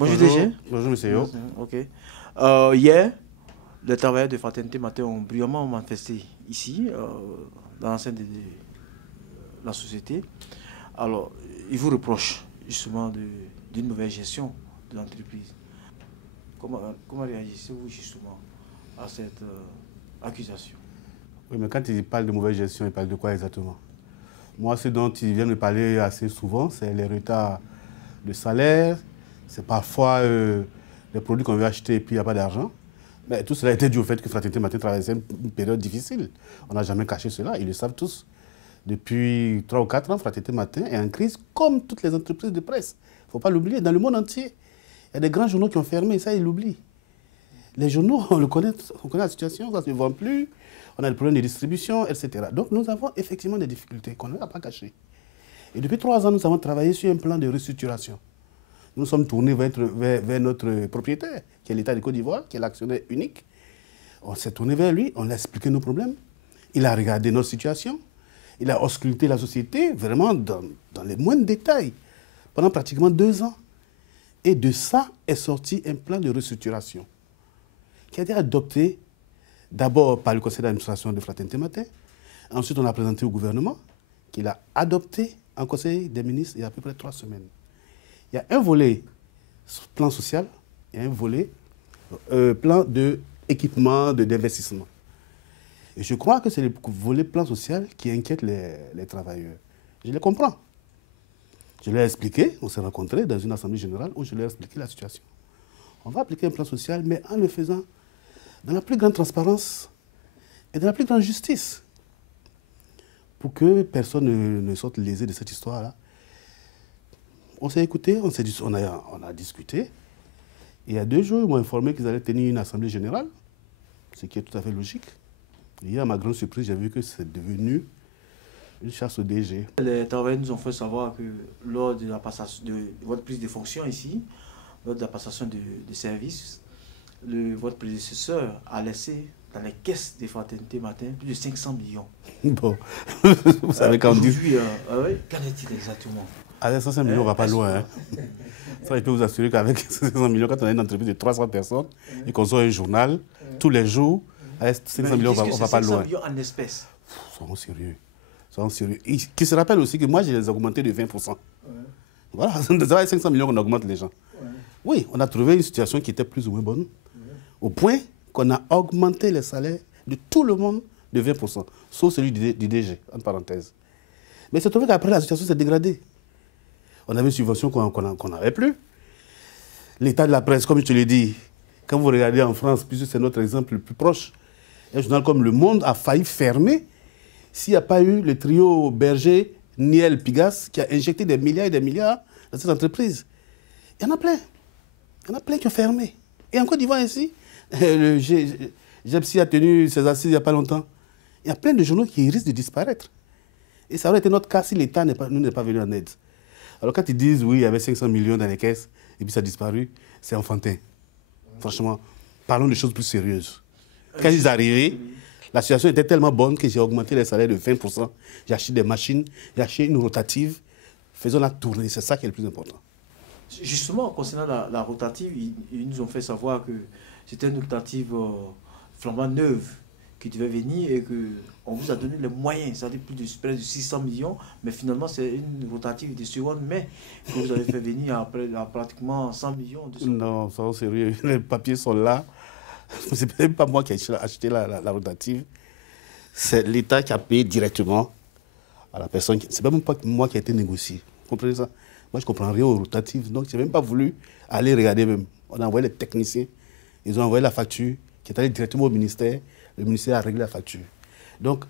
Bonjour Bonjour, DG. bonjour monsieur Yo. Ok. Hier, les travailleurs de Fraternité Matin ont brillamment manifesté ici, dans l'enceinte de la société. Alors, ils vous reprochent justement d'une mauvaise gestion de l'entreprise. Comment réagissez-vous justement à cette accusation? Oui, mais quand il parle de mauvaise gestion, il parle de quoi exactement? Moi, ce dont il vient me parler assez souvent, c'est les retards de salaire, c'est parfois les produits qu'on veut acheter et puis il n'y a pas d'argent. Mais tout cela était dû au fait que Fraternité Matin traversait une période difficile. On n'a jamais caché cela, ils le savent tous. Depuis 3 ou 4 ans, Fraternité Matin est en crise comme toutes les entreprises de presse. Il ne faut pas l'oublier, dans le monde entier, il y a des grands journaux qui ont fermé, ça ils l'oublient. Les journaux, on connaît la situation, ça ne se vend plus, on a des problèmes de distribution, etc. Donc nous avons effectivement des difficultés qu'on n'a pas cachées. Et depuis 3 ans, nous avons travaillé sur un plan de restructuration. Nous sommes tournés vers notre propriétaire, qui est l'État de Côte d'Ivoire, qui est l'actionnaire unique. On s'est tourné vers lui, on a expliqué nos problèmes. Il a regardé notre situation. Il a ausculté la société vraiment dans les moindres détails pendant pratiquement 2 ans. Et de ça est sorti un plan de restructuration qui a été adopté d'abord par le conseil d'administration de Fraternité Matin. Ensuite, on l'a présenté au gouvernement, qui l'a adopté en conseil des ministres il y a à peu près 3 semaines. Il y a un volet plan social et un volet plan d'équipement, d'investissement. Et je crois que c'est le volet plan social qui inquiète les travailleurs. Je les comprends. Je leur ai expliqué, on s'est rencontrés dans une assemblée générale où je leur ai expliqué la situation. On va appliquer un plan social, mais en le faisant dans la plus grande transparence et dans la plus grande justice, pour que personne ne sorte lésé de cette histoire-là. On s'est écouté, on a discuté. Et il y a 2 jours, ils m'ont informé qu'ils allaient tenir une assemblée générale, ce qui est tout à fait logique. Et hier, à ma grande surprise, j'ai vu que c'est devenu une chasse au DG. Les travailleurs nous ont fait savoir que lors de la passation de votre prise de fonction ici, lors de la passation de service, votre prédécesseur a laissé dans les caisses des Fraternités Matin plus de 500 millions. Bon, vous savez quand on dit... Aujourd'hui, qu'en est-il exactement? Avec 500 millions, on ne va pas loin. Hein. Ça, je peux vous assurer qu'avec 500 millions, quand on a une entreprise de 300 personnes et qu'on sort un journal tous les jours, avec 500 millions, on ne va pas loin. 500 millions en espèces. Soyons sérieux. Soyons sérieux. Et qui se rappelle aussi que moi, je les ai augmentés de 20%. Voilà, c'est avec 500 millions qu'on augmente les gens. Oui, on a trouvé une situation qui était plus ou moins bonne, au point qu'on a augmenté les salaires de tout le monde de 20%, sauf celui du DG, entre parenthèses. Mais c'est trouvé qu'après, la situation s'est dégradée. On avait une subvention qu'on n'avait plus. L'état de la presse, comme je te l'ai dit, quand vous regardez en France, puisque c'est notre exemple le plus proche, un journal comme Le Monde a failli fermer s'il n'y a pas eu le trio Berger, Niel, Pigas qui a injecté des milliards et des milliards dans cette entreprise. Il y en a plein. Il y en a plein qui ont fermé. Et en Côte d'Ivoire ici, le GEPSI a tenu ses assises il n'y a pas longtemps. Il y a plein de journaux qui risquent de disparaître. Et ça aurait été notre cas si l'État n'est pas venu en aide. Alors quand ils disent, oui, il y avait 500 millions dans les caisses, et puis ça a disparu, c'est enfantin. Franchement, parlons de choses plus sérieuses. Quand ils arrivaient, la situation était tellement bonne que j'ai augmenté les salaires de 20%. J'ai acheté des machines, j'ai acheté une rotative. Faisons-la tourner, c'est ça qui est le plus important. Justement, concernant la rotative, ils nous ont fait savoir que c'était une rotative flambant neuve qui devait venir et qu'on vous a donné les moyens, c'est-à-dire plus de près de 600 millions, mais finalement c'est une rotative de seconde main que vous avez fait venir à pratiquement 100 millions. Non, soyons sérieux, les papiers sont là. C'est même pas moi qui ai acheté la rotative, c'est l'État qui a payé directement à la personne. C'est même pas moi qui a été négocié. Vous comprenez ça? Moi je ne comprends rien aux rotatives, donc je n'ai même pas voulu aller regarder même. On a envoyé les techniciens, ils ont envoyé la facture qui est allée directement au ministère. Le ministère a réglé la facture. Donc,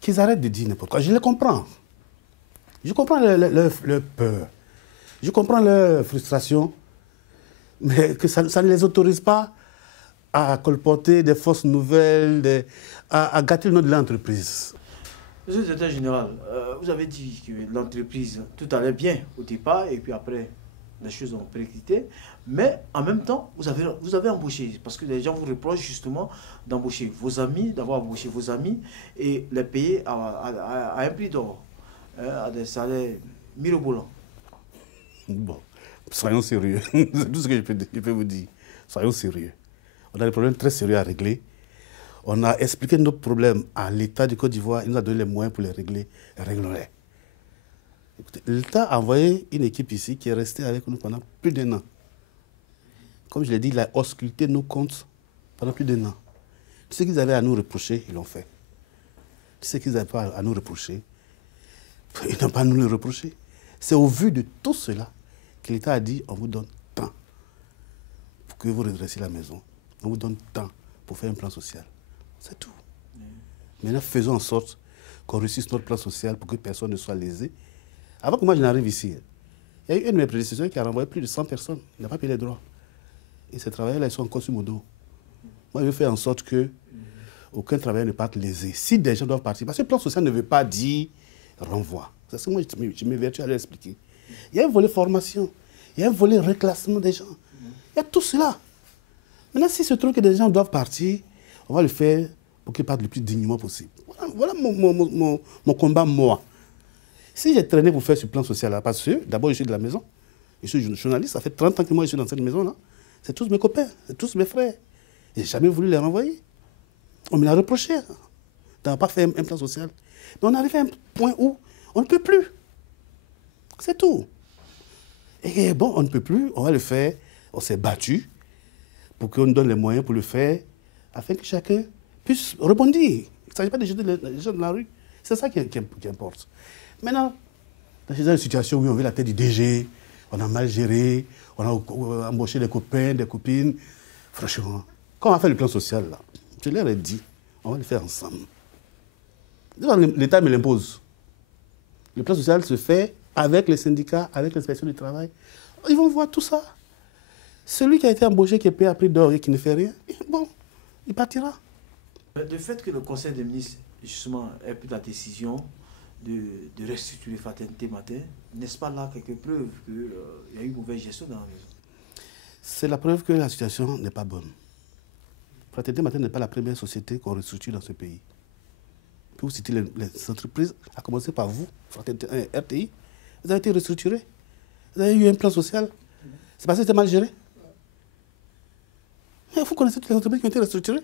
qu'ils arrêtent de dire n'importe quoi. Je les comprends. Je comprends leur peur. Je comprends leur frustration. Mais que ça ne les autorise pas à colporter des fausses nouvelles, à gâter le nom de l'entreprise. Monsieur le secrétaire général, vous avez dit que l'entreprise, tout allait bien au départ et puis après, les choses ont précipité, mais en même temps, vous avez embauché, parce que les gens vous reprochent justement d'embaucher vos amis, d'avoir embauché vos amis et les payer à un prix d'or, à des salaires mirobolants. Bon, Soyons sérieux. C'est tout ce que je peux vous dire. Soyons sérieux. On a des problèmes très sérieux à régler. On a expliqué nos problèmes à l'État du Côte d'Ivoire. Il nous a donné les moyens pour les régler. Réglons-les. L'État a envoyé une équipe ici qui est restée avec nous pendant plus d'1 an. Comme je l'ai dit, il a ausculté nos comptes pendant plus d'1 an. Tout ce qu'ils avaient à nous reprocher, ils l'ont fait. Tout ce qu'ils n'avaient pas à nous reprocher, ils n'ont pas à nous le reprocher. C'est au vu de tout cela que l'État a dit, on vous donne tant pour que vous redressiez la maison. On vous donne tant pour faire un plan social. C'est tout. Maintenant, faisons en sorte qu'on réussisse notre plan social pour que personne ne soit lésé. Avant que moi je n'arrive ici, il y a eu un de mes prédécesseurs qui a renvoyé plus de 100 personnes. Il n'a pas payé les droits. Et ces travailleurs-là, ils sont encore sur mon dos. Moi, je veux faire en sorte que aucun travailleur ne parte lésé. Si des gens doivent partir, parce que le plan social ne veut pas dire renvoi. C'est ce que moi, je m'évertue à leur expliquer. Il y a un volet formation, il y a un volet reclassement des gens. Il y a tout cela. Maintenant, si se trouve que des gens doivent partir, on va le faire pour qu'ils partent le plus dignement possible. Voilà mon combat, moi. Si j'ai traîné pour faire ce plan social-là, parce que d'abord, je suis de la maison, je suis journaliste, ça fait 30 ans que moi je suis dans cette maison-là. C'est tous mes copains, c'est tous mes frères. Je n'ai jamais voulu les renvoyer. On me l'a reproché d'avoir pas fait un plan social. Mais on arrive à un point où on ne peut plus. C'est tout. Et bon, on ne peut plus, on va le faire. On s'est battu pour qu'on nous donne les moyens pour le faire, afin que chacun puisse rebondir. Il ne s'agit pas de jeter les gens dans la rue. C'est ça qui importe. Maintenant, dans une situation où on veut la tête du DG, on a mal géré, on a embauché des copains, des copines. Franchement, quand on va faire le plan social, là, je leur ai dit, on va le faire ensemble. L'État me l'impose. Le plan social se fait avec les syndicats, avec l'inspection du travail. Ils vont voir tout ça. Celui qui a été embauché, qui est payé à prix d'or et qui ne fait rien, bon, il partira. Le fait que le Conseil des ministres, justement, ait pris la décision de restructurer Fraternité Matin, n'est-ce pas là quelques preuves qu'il y a eu une mauvaise gestion dans la maison? C'est la preuve que la situation n'est pas bonne. Fraternité Matin n'est pas la première société qu'on restructure dans ce pays. Pour citer les entreprises, à commencer par vous, Fraternité RTI, vous avez été restructuré. Vous avez eu un plan social. C'est parce que c'était mal géré. Mais vous connaissez toutes les entreprises qui ont été restructurées.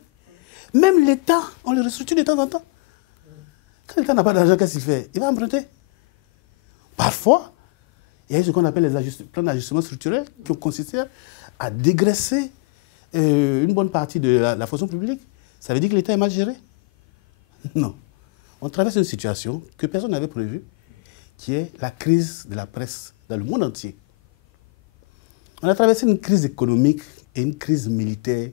Même l'État, on les restructure de temps en temps. Quand l'État n'a pas d'argent, qu'est-ce qu'il fait? Il va emprunter. Parfois, il y a eu ce qu'on appelle les plans d'ajustement structurel qui ont consisté à dégraisser une bonne partie de la fonction publique. Ça veut dire que l'État est mal géré? Non. On traverse une situation que personne n'avait prévue, qui est la crise de la presse dans le monde entier. On a traversé une crise économique et une crise militaire.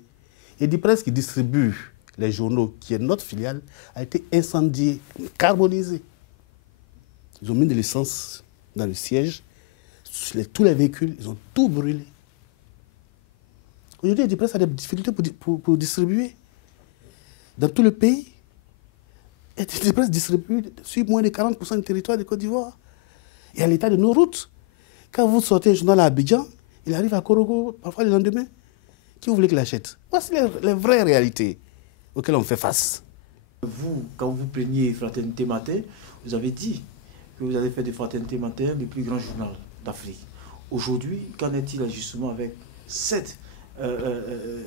Et des presses qui distribuent les journaux, qui est notre filiale, a été incendiée, carbonisée. Ils ont mis de l'essence dans le siège, tous les véhicules, ils ont tout brûlé. Aujourd'hui, la presse a des difficultés pour distribuer dans tout le pays. Et la presse distribue sur moins de 40% du territoire de Côte d'Ivoire. Et à l'état de nos routes. Quand vous sortez un journal à Abidjan, il arrive à Korogo, parfois le lendemain. Qui vous voulez qu'il l'achète? Voici les vraies réalités auxquelles on fait face. Vous, quand vous preniez Fraternité Matin, vous avez dit que vous avez fait de Fraternité Matin le plus grand journal d'Afrique. Aujourd'hui, qu'en est-il justement avec cette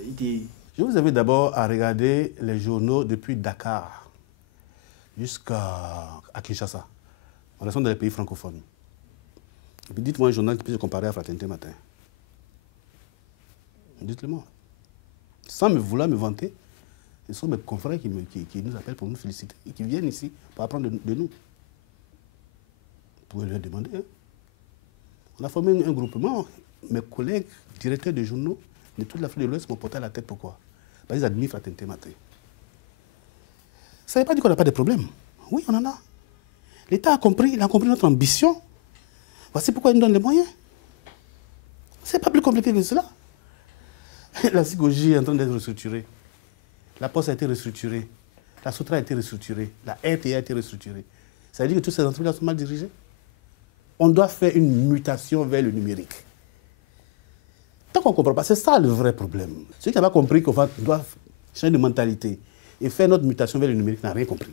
idée? Je vous invite d'abord à regarder les journaux depuis Dakar jusqu'à Kinshasa. On est dans les pays francophones. Et puis dites-moi un journal qui puisse se comparer à Fraternité Matin. Dites-le-moi. Sans vouloir me vanter, ce sont mes confrères qui nous appellent pour nous féliciter et qui viennent ici pour apprendre de nous. Vous pouvez leur demander. Hein. On a formé un groupement. Mes collègues, directeurs de journaux de toute l'Afrique de l'Ouest m'ont porté à la tête. Pourquoi? Parce qu'ils admirent Fraternité Matin. Ça ne veut pas dire qu'on n'a pas de problème. Oui, on en a. L'État a compris, il a compris notre ambition. Voici pourquoi il nous donne les moyens. Ce n'est pas plus compliqué que cela. La Sigogie est en train d'être restructurée. La Poste a été restructurée. La Sotra a été restructurée. La RTA a été restructurée. Ça veut dire que toutes ces entreprises sont mal dirigées. On doit faire une mutation vers le numérique. Tant qu'on ne comprend pas, c'est ça le vrai problème. Celui qui n'a pas compris qu'on doit changer de mentalité et faire notre mutation vers le numérique n'a rien compris.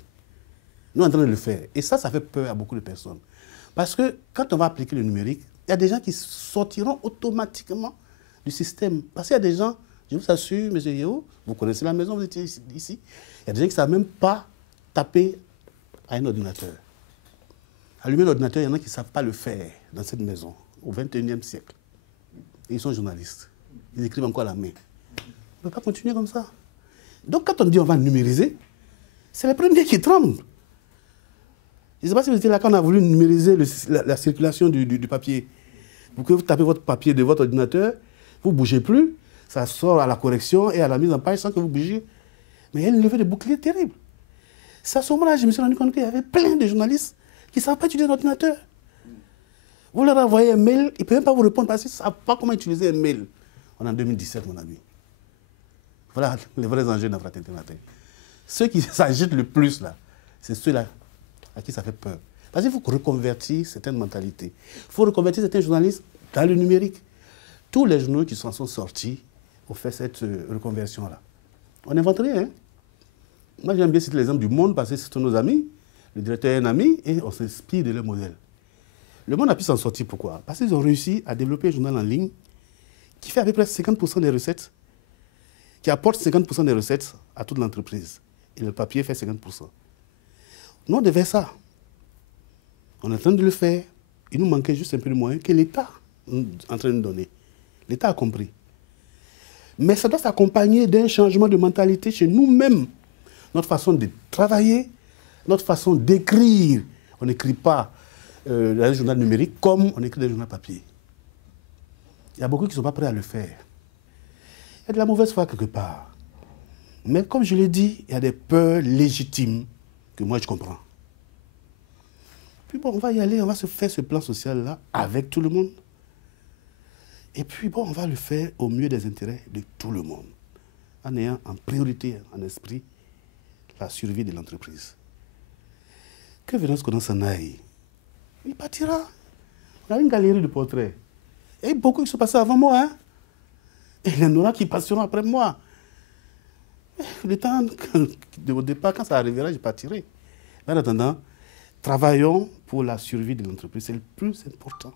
Nous sommes en train de le faire. Et ça fait peur à beaucoup de personnes. Parce que quand on va appliquer le numérique, il y a des gens qui sortiront automatiquement du système. Parce qu'il y a des gens, je vous assure, M. Yeo, vous connaissez la maison, vous étiez ici. Il y a des gens qui ne savent même pas taper à un ordinateur. Allumer l'ordinateur, il y en a qui ne savent pas le faire dans cette maison, au XXIe siècle. Et ils sont journalistes. Ils écrivent encore à la main. On ne peut pas continuer comme ça. Donc quand on dit on va numériser, c'est les premiers qui tremblent. Je ne sais pas si vous étiez là quand on a voulu numériser la circulation du papier. Pour que vous tapez votre papier de votre ordinateur, vous ne bougez plus, ça sort à la correction et à la mise en page sans que vous bougiez. Mais il y a une levée de bouclier terrible. C'est à ce moment-là je me suis rendu compte qu'il y avait plein de journalistes qui ne savent pas utiliser l'ordinateur. Vous leur envoyez un mail, ils ne peuvent même pas vous répondre parce qu'ils ne savent pas comment utiliser un mail. On est en 2017, mon ami. Voilà les vrais enjeux de la Fraternité Matin. Ceux qui s'agitent le plus, là, c'est ceux-là à qui ça fait peur. Parce qu'il faut reconvertir certaines mentalités. Il faut reconvertir certains journalistes dans le numérique. Tous les journaux qui s'en sont sortis ont fait cette reconversion-là. On n'invente rien. Hein? Moi, j'aime bien citer l'exemple du Monde parce que ce sont nos amis. Le directeur est un ami et on s'inspire de leur modèle. Le Monde a pu s'en sortir. Pourquoi? Parce qu'ils ont réussi à développer un journal en ligne qui fait à peu près 50% des recettes, qui apporte 50% des recettes à toute l'entreprise. Et le papier fait 50%. Nous, on devait ça. On est en train de le faire. Il nous manquait juste un peu de moyens que l'État est en train de nous donner. L'État a compris. Mais ça doit s'accompagner d'un changement de mentalité chez nous-mêmes. Notre façon de travailler, notre façon d'écrire. On n'écrit pas dans un journal numérique comme on écrit dans un journal papier. Il y a beaucoup qui ne sont pas prêts à le faire. Il y a de la mauvaise foi quelque part. Mais comme je l'ai dit, il y a des peurs légitimes que moi je comprends. Puis bon, on va y aller, on va se faire ce plan social-là avec tout le monde. Et puis bon, on va le faire au mieux des intérêts de tout le monde. En ayant en priorité, en esprit, la survie de l'entreprise. Que Vénus Conan s'en aille, il partira. On a une galerie de portraits. Et beaucoup qui sont passés avant moi. Hein? Et il y en aura qui passeront après moi. Le temps au départ, quand ça arrivera, je partirai. En attendant, travaillons pour la survie de l'entreprise. C'est le plus important.